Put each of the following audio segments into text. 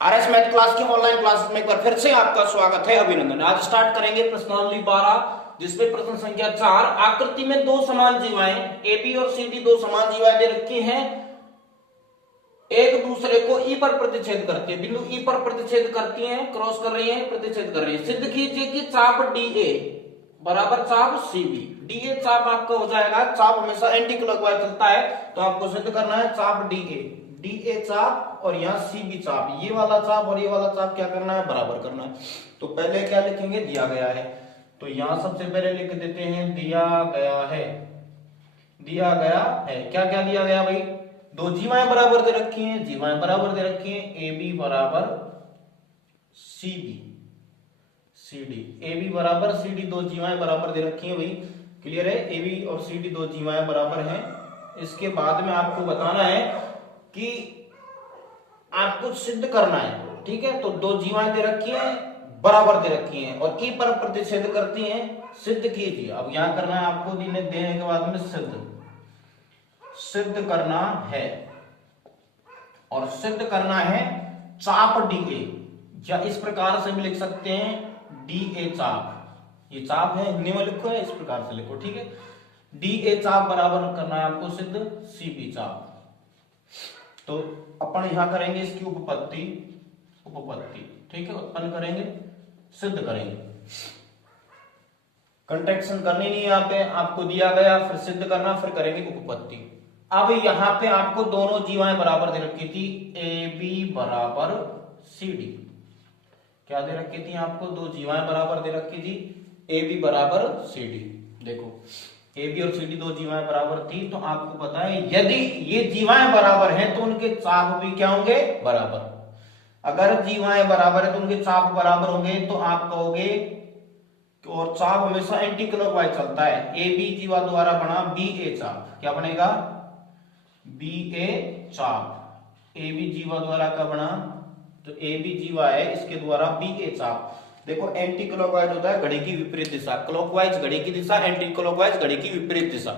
RS math class की online classes में एक बार फिर से आपका स्वागत है, अभिनंदन। आज स्टार्ट करेंगे प्रश्नावली 12, जिसमें प्रश्न संख्या 4। आकृति में दो समान जीवाएं ए बी और सी डी, दो समान जीवाएं दे रखी हैं, एक दूसरे को ई पर प्रतिच्छेद करती है, बिंदु ई पर प्रतिच्छेद करती हैं, क्रॉस कर रही हैं, प्रतिच्छेद कर रही हैं। सिद्ध कीजिए कि चाप डी ए बराबर चाप सी बी। डी ए चाप आपका हो जाएगा, चाप हमेशा एंटी क्लॉकवाइज चलता है, तो आपको सिद्ध करना है चाप डी ए। डी ए चाप और यहाँ सी बी चाप, ये वाला चाप और ये वाला चाप क्या करना है, बराबर करना है। तो पहले क्या लिखेंगे, दिया गया है, तो यहां सबसे पहले लिख देते हैं दिया गया है। दिया गया है, क्या क्या दिया गया भाई, दो जीवाएं बराबर दे रखी हैं, जीवाएं बराबर दे रखी हैं, ए बी बराबर C B, C D. A B बराबर सी डी, दो जीवाएं बराबर दे रखी हैं भाई, क्लियर है। ए बी और सी डी दो जीवाएं बराबर हैं। इसके बाद में आपको बताना है कि आपको सिद्ध करना है, ठीक है। तो दो जीवाएं दे रखी हैं, बराबर दे रखी हैं और ई पर प्रतिच्छेद करती हैं, सिद्ध कीजिए। अब यहां करना है आपको, देने के बाद में सिद्ध करना है, और सिद्ध करना है चाप डी ए, या इस प्रकार से भी लिख सकते हैं डी ए चाप। ये चाप है, हिंदी में लिखो है, इस प्रकार से लिखो, ठीक है। डी ए चाप बराबर करना है आपको सिद्ध सी बी चाप। तो अपन यहां करेंगे इसकी उपपत्ति, ठीक है, उत्पन्न करेंगे, सिद्ध करेंगे। कंट्रैक्शन करनी नहीं है यहाँ पे, आपको दिया गया, फिर सिद्ध करना, फिर करेंगे उपपत्ति। अब यहाँ पे आपको दोनों जीवाएं बराबर दे रखी थी, ए बी बराबर सी डी। क्या दे रखी थी आपको, दो जीवाएं बराबर दे रखी थी, ए बी बराबर सी डी। देखो ए बी और सी डी दो जीवाएं बराबर थी, तो आपको पता है यदि ये जीवाएं बराबर हैं तो उनके चाप भी क्या होंगे, बराबर। अगर जीवाएं बराबर है तो उनके चाप बराबर होंगे, तो आप कहोगे, और चाप हमेशा एंटी क्लॉकवाइज चलता है, ए बी जीवा द्वारा बना बी ए चाप, क्या बनेगा, बी ए चाप। ए बी जीवा द्वारा क्या बना, तो ए बी जीवा है, इसके द्वारा बी ए चाप। देखो एंटी क्लॉकवाइज होता है घड़ी की विपरीत दिशा, क्लॉकवाइज घड़ी की दिशा, एंटी क्लॉकवाइज घड़ी की विपरीत दिशा।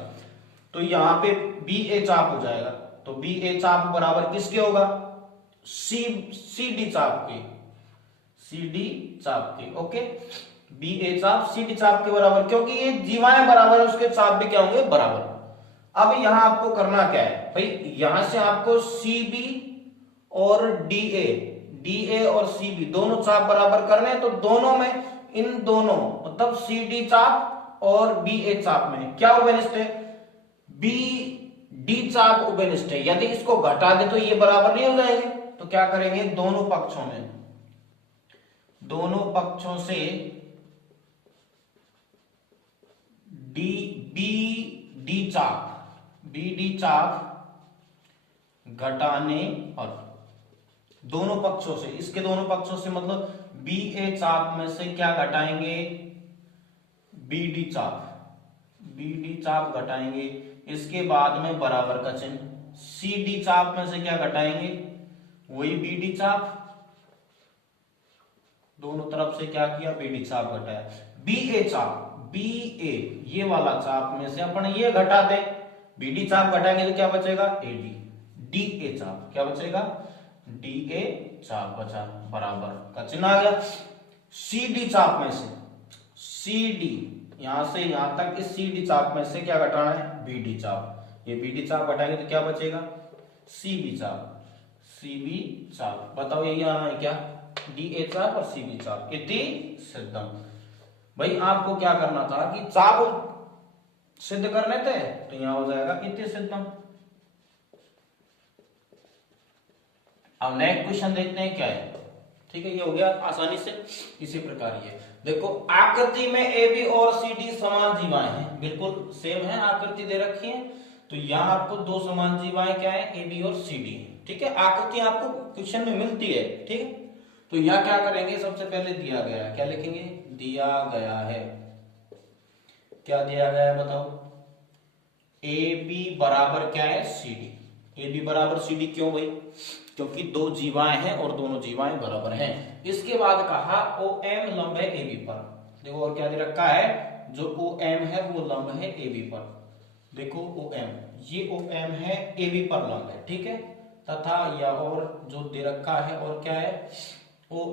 तो यहाँ पे बी ए चाप हो जाएगा, तो बी ए चाप बराबर किसके होगा, सी डी चाप के, सी डी चाप के, ओके। बी ए चाप सी डी चाप के बराबर, क्योंकि ये जीवाएं बराबर है, उसके चाप भी क्या होंगे, बराबर। अब यहां आपको करना क्या है भाई, यहां से आपको सी बी और डी ए और सी बी दोनों चाप बराबर करने हैं, तो दोनों में, इन दोनों मतलब सी डी चाप और बी ए चाप में क्या उभयनिष्ठ है, बी डी चाप उभयनिष्ठ है। यदि इसको घटा दे तो ये बराबर नहीं हो जाएंगे, तो क्या करेंगे, दोनों पक्षों से बी डी चाप घटाने, और दोनों पक्षों से, इसके दोनों पक्षों से मतलब बी ए चाप में से क्या घटाएंगे, बी डी चाप घटाएंगे। इसके बाद में बराबर का चिन्ह, सी डी चाप में से क्या घटाएंगे, वही बी डी चाप, दोनों तरफ से क्या किया, बी डी चाप घटाया। बी ए चाप, बी ए ये वाला चाप में से अपन ये घटा दें, बी डी चाप घटाएंगे तो क्या बचेगा, ए डी। डी ए चाप क्या बचेगा, डी ए चाप बचा, बराबर का चिन्ह आ गया। सी डी चाप में से, सी डी यहां से यहां तक, इस सी डी चाप में से क्या घटाना है, बी डी चाप। ये बी डी चाप घटाएंगे तो क्या बचेगा, सी बी चाप। बताओ ये यहां है क्या, डी ए चाप और सी बी चाप, इति सिद्धम। भाई आपको क्या करना था कि चाप सिद्ध करने थे, तो यहां हो जाएगा इति सिद्धम। अब नेक्स्ट क्वेश्चन देखते हैं क्या है, ठीक है। ये हो गया आसानी से, इसी प्रकार ये देखो, आकृति में ए बी और सी डी समान जीवाएं हैं, बिल्कुल सेम है, आकृति दे रखी है, तो यहां आपको दो समान जीवाएं क्या है, ए बी और सी डी, ठीक है। आकृति आपको क्वेश्चन में मिलती है, ठीक है। तो यहां क्या करेंगे, सबसे पहले दिया गया है, क्या लिखेंगे, दिया गया है। क्या दिया गया है बताओ, ए बी बराबर क्या है, सी डी। ए बी बराबर सी डी क्यों भाई, क्योंकि दो जीवाएं हैं और दोनों जीवाएं बराबर हैं। इसके बाद कहा ओ एम लंब है ए बी पर। देखो और क्या दे रखा है, जो ओ एम है वो लंब है ए बी पर। देखो ओ एम, ये ओ एम है ए बी पर लंब है, ठीक है। तथा या और जो दे रखा है और क्या है ओ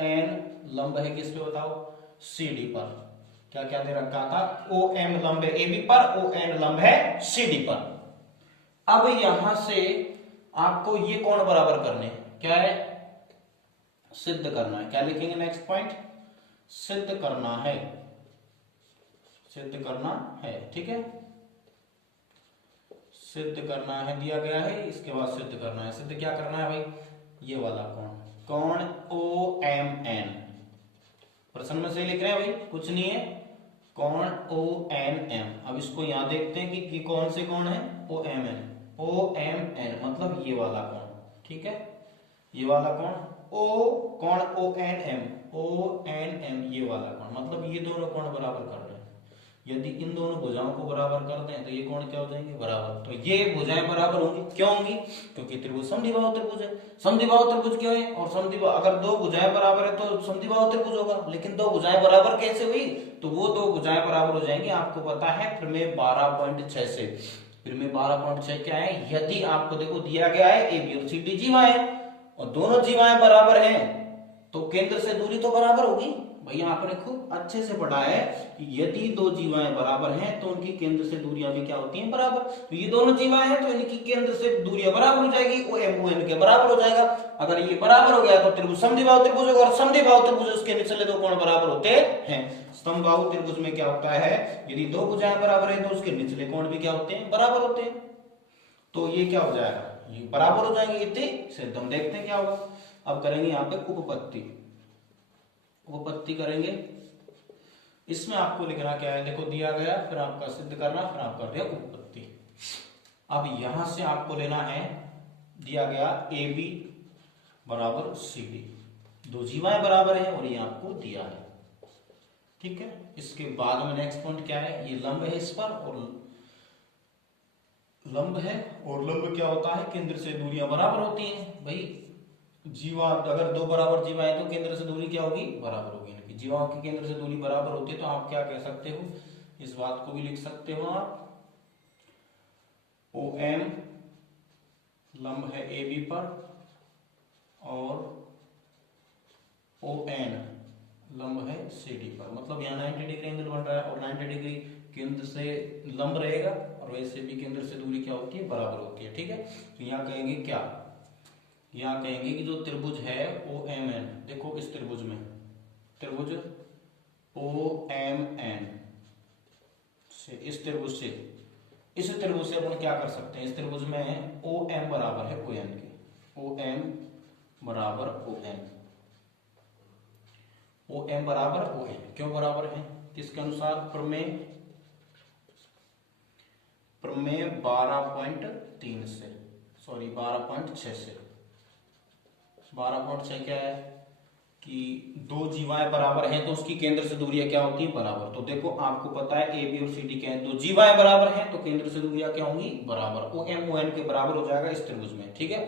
एन लंब है किस पे बताओ सी डी पर। क्या क्या दे रखा था ओ एम लंब है ए बी पर ओ एन लंब है सी डी पर। अब यहां से आपको ये कोण बराबर करने क्या है सिद्ध करना है। क्या लिखेंगे नेक्स्ट पॉइंट सिद्ध करना है ठीक है सिद्ध करना है दिया गया है। इसके बाद सिद्ध करना है सिद्ध क्या करना है भाई ये वाला कोण ओ एम एन प्रश्न में सही लिख रहे हैं भाई कुछ नहीं है कोण ओ एन एम। अब इसको यहां देखते हैं कि कौन से कोण है ओ एम एन मतलब ये वाला कोण ठीक है ये वाला कोण ओ एन एम ये वाला कोण मतलब ये दोनों कोण बराबर कर रहे हैं। यदि इन दोनों भुजाओं को बराबर कर दें तो ये कोण क्या हो जाएंगे बराबर। तो ये भुजाएं बराबर होंगी क्यों होंगी क्योंकि त्रिभुज समद्विबाहु त्रिभुज है। समद्विबाहु त्रिभुज क्यों है और समद्विबाहु अगर दो भुजाएं बराबर है तो समद्विबाहु त्रिभुज होगा। लेकिन दो भुजाएं बराबर कैसे हुई तो वो दो भुजाएं बराबर हो जाएंगी आपको पता है प्रमेय 12.6 से। प्रमेय 12.6 क्या है यदि आपको देखो दिया गया है ए बी और सी डी जीवाएं और दोनों जीवाएं बराबर हैं तो केंद्र से दूरी तो बराबर होगी। भैया आपने खूब अच्छे से पढ़ा है कि यदि दो जीवाएं बराबर हैं तो उनकी केंद्र से दूरियां भी क्या होती हैं बराबर। तो ये दोनों जीवाएं हैं तो इनकी केंद्र से दूरियां बराबर हो जाएगी ओ एम ओ एन के बराबर हो जाएगा। अगर ये बराबर हो गया तो त्रिभुज समद्विबाहु त्रिभुज होगा और समद्विबाहु त्रिभुज उसके निचले दो कोण बराबर होते हैं। समबाहु त्रिभुज में क्या होता है यदि दो भुजाएं बराबर है तो उसके निचले कोण भी क्या होते हैं बराबर होते हैं। तो ये क्या हो जाएगा ये बराबर हो जाएंगे इतने सिद्ध। हम देखते हैं क्या होगा। अब करेंगे यहाँ पे उपपत्ति करेंगे। इसमें आपको लिखना क्या है देखो दिया गया फिर आपका सिद्ध करना फिर आप कर दिया उपपत्ति। अब यहां से आपको लेना है दिया गया ए बी बराबर सी डी दो जीवाएं बराबर है और ये आपको दिया है ठीक है। इसके बाद में नेक्स्ट पॉइंट क्या है ये लंब है इस पर और लंब क्या होता है केंद्र से दूरियां बराबर होती हैं भाई। जीवा अगर दो बराबर जीवा है तो केंद्र से दूरी क्या होगी बराबर होगी इनकी। जीवाओं की केंद्र से दूरी बराबर होती है तो आप क्या कह सकते हो इस बात को भी लिख सकते हो आप ओ एम लंब है ए बी पर और ओ एन लंब है सी डी पर। मतलब यहाँ 90 डिग्री एंगल बन रहा है और 90 डिग्री केंद्र से लंब रहेगा और वैसे भी केंद्र से दूरी क्या होती है बराबर होती है ठीक है। तो यहाँ कहेंगे क्या यहाँ कहेंगे कि जो त्रिभुज है ओ एम एन देखो इस त्रिभुज में त्रिभुज ओ एम एन से इस त्रिभुज से अपन क्या कर सकते हैं इस त्रिभुज में ओ एम बराबर है ओ एन के ओ एम बराबर ओ एन क्यों बराबर है किसके अनुसार प्रमेय 12.3 से 12.6 से 12.6 क्या है कि दो जीवाएं बराबर हैं तो उसकी केंद्र से दूरियां क्या होती है बराबर। तो देखो आपको पता है ए बी और सी डी क्या है दो जीवाएं बराबर हैं तो केंद्र से दूरियां क्या होंगी बराबर ओ एम ओ एन के बराबर हो जाएगा इस त्रिभुज में ठीक है।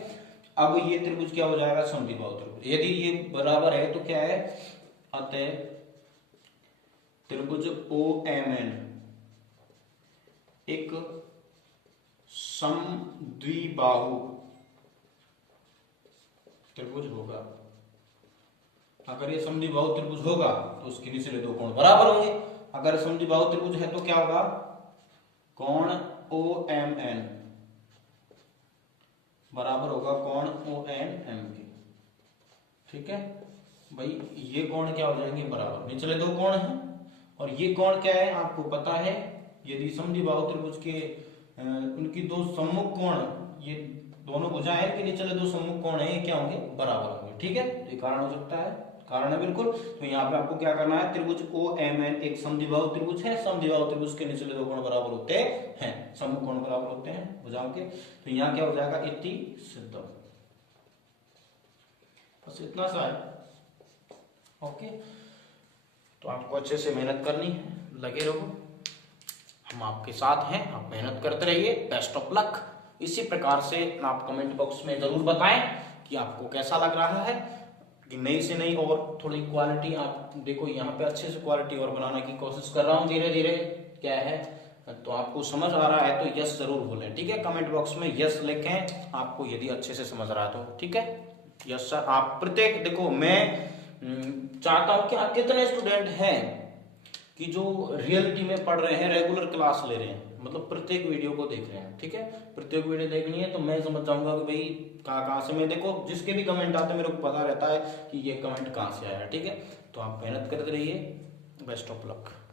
अब ये त्रिभुज क्या हो जाएगा समद्विबाहु त्रिभुज। यदि ये बराबर है तो क्या है अतः त्रिभुज ओ एम एन एक समद्विबाहु त्रिभुज होगा। अगर ये समद्विबाहु त्रिभुज होगा तो उसके निचले दो कोण बराबर होंगे। अगर समद्विबाहु त्रिभुज है तो क्या होगा कोण ओ एम एन बराबर होगा कोण ओ एन एम के ठीक है भाई। ये कोण क्या हो जाएंगे बराबर निचले दो कोण हैं और ये कोण क्या है आपको पता है यदि समद्विबाहु त्रिभुज के उनकी दो सम्मुख कोण ये दोनों भुजाएं के निचले दो सम्मुख कोण है ये क्या होंगे बराबर होंगे ठीक है। तो ये कारण हो सकता है कारण है बिल्कुल। तो यहाँ पे आपको क्या करना है त्रिभुज ओ एम एन एक समद्विबाहु त्रिभुज है। समद्विबाहु त्रिभुज के निचले दो कोण बराबर होते हैं सम्मुख कोण बराबर होते हैं भुजाओं के। तो यहाँ क्या हो जाएगा इति सिद्ध। बस इतना सा है ओके। तो आपको अच्छे से मेहनत करनी है लगे रहो हम आपके साथ हैं आप मेहनत करते रहिए बेस्ट ऑफ लक। इसी प्रकार से आप कमेंट बॉक्स में जरूर बताएं कि आपको कैसा लग रहा है कि नई से नई और थोड़ी क्वालिटी आप देखो यहाँ पे अच्छे से क्वालिटी और बनाने की कोशिश कर रहा हूँ धीरे धीरे क्या है तो आपको समझ आ रहा है तो यस जरूर बोलें, ठीक है। कमेंट बॉक्स में यस लिखें आपको यदि अच्छे से समझ रहा है तो, ठीक है। Yes sir. आप प्रत्येक, देखो मैं चाहता हूं कि आप कितने स्टूडेंट हैं कि जो रियलिटी में पढ़ रहे हैं, रेगुलर क्लास ले रहे हैं, मतलब प्रत्येक वीडियो को देख रहे हैं, ठीक है। प्रत्येक वीडियो देखनी है तो मैं समझ जाऊंगा कि भाई कहाँ से, मैं देखो जिसके भी कमेंट आते हैं मेरे को पता रहता है कि ये कमेंट कहाँ से आया है, ठीक है। तो आप मेहनत करते रहिए, बेस्ट ऑफ लक।